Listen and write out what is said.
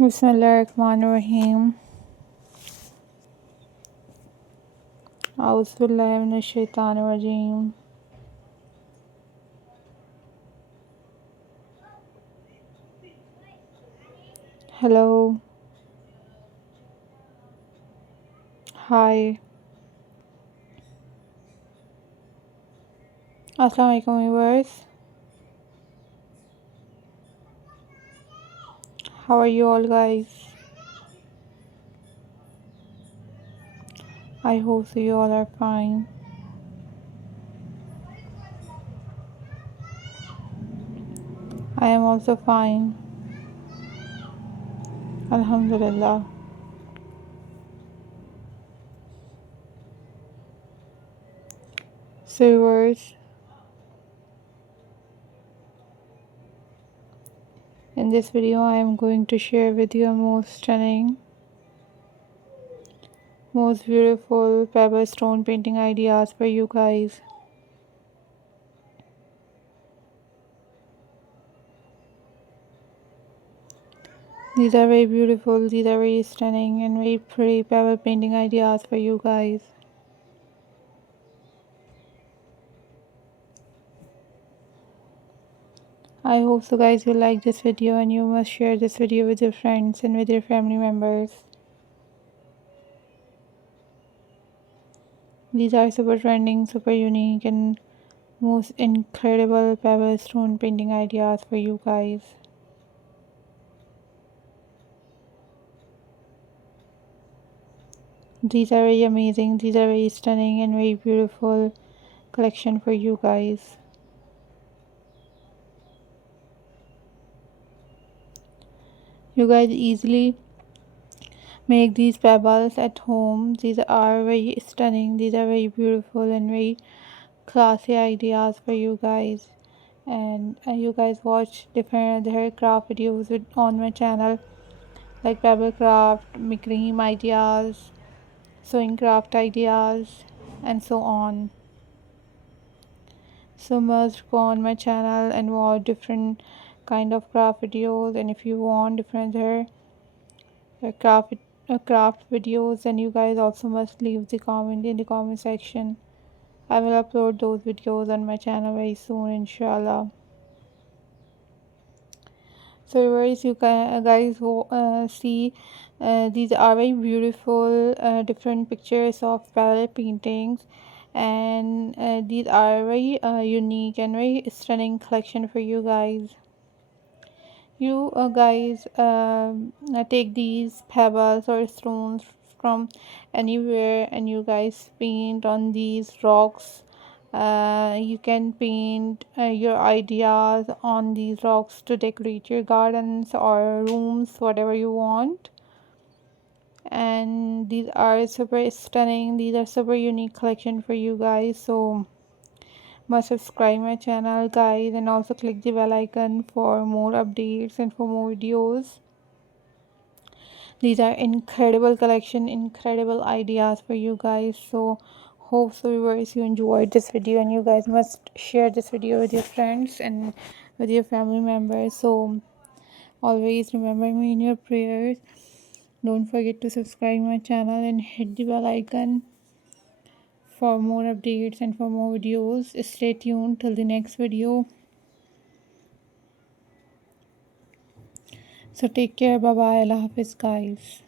Bismillahirrahmanirrahim. Auzubillahi minash-shaytanir-rajim. Hello. Hi. Assalamu alaikum viewers. How are you all guys? I hope so you all are fine. I am also fine. Alhamdulillah. So viewers, in this video I am going to share with you most stunning, most beautiful pebble stone painting ideas for you guys. These are very beautiful, these are very stunning and very pretty pebble painting ideas for you guys. I hope so guys you like this video, and you must share this video with your friends and with your family members. These are super trending, super unique and most incredible pebble stone painting ideas for you guys. These are very amazing, these are very stunning and very beautiful collection for you guys. You guys easily make these pebbles at home. These are very stunning, these are very beautiful and very classy ideas for you guys. And you guys watch different other craft videos on my channel, like pebble craft, cream ideas, sewing craft ideas, and so on. So must go on my channel and watch different kind of craft videos. And if you want different other craft craft videos, then you guys also must leave the comment in the comment section. I will upload those videos on my channel very soon, inshallah. So viewers, you guys see these are very beautiful different pictures of parallel paintings, and these are very unique and very stunning collection for you guys. You guys take these pebbles or stones from anywhere, and you guys paint on these rocks. You can paint your ideas on these rocks to decorate your gardens or rooms, whatever you want. And these are super stunning, these are super unique collection for you guys. So must subscribe my channel guys, and also click the bell icon for more updates and for more videos. These are incredible collection, incredible ideas for you guys. So hope so viewers you enjoyed this video, and you guys must share this video with your friends and with your family members. So always remember me in your prayers. Don't forget to subscribe my channel and hit the bell icon for more updates and for more videos. Stay tuned till the next video. So take care, bye bye, Allah Hafiz guys.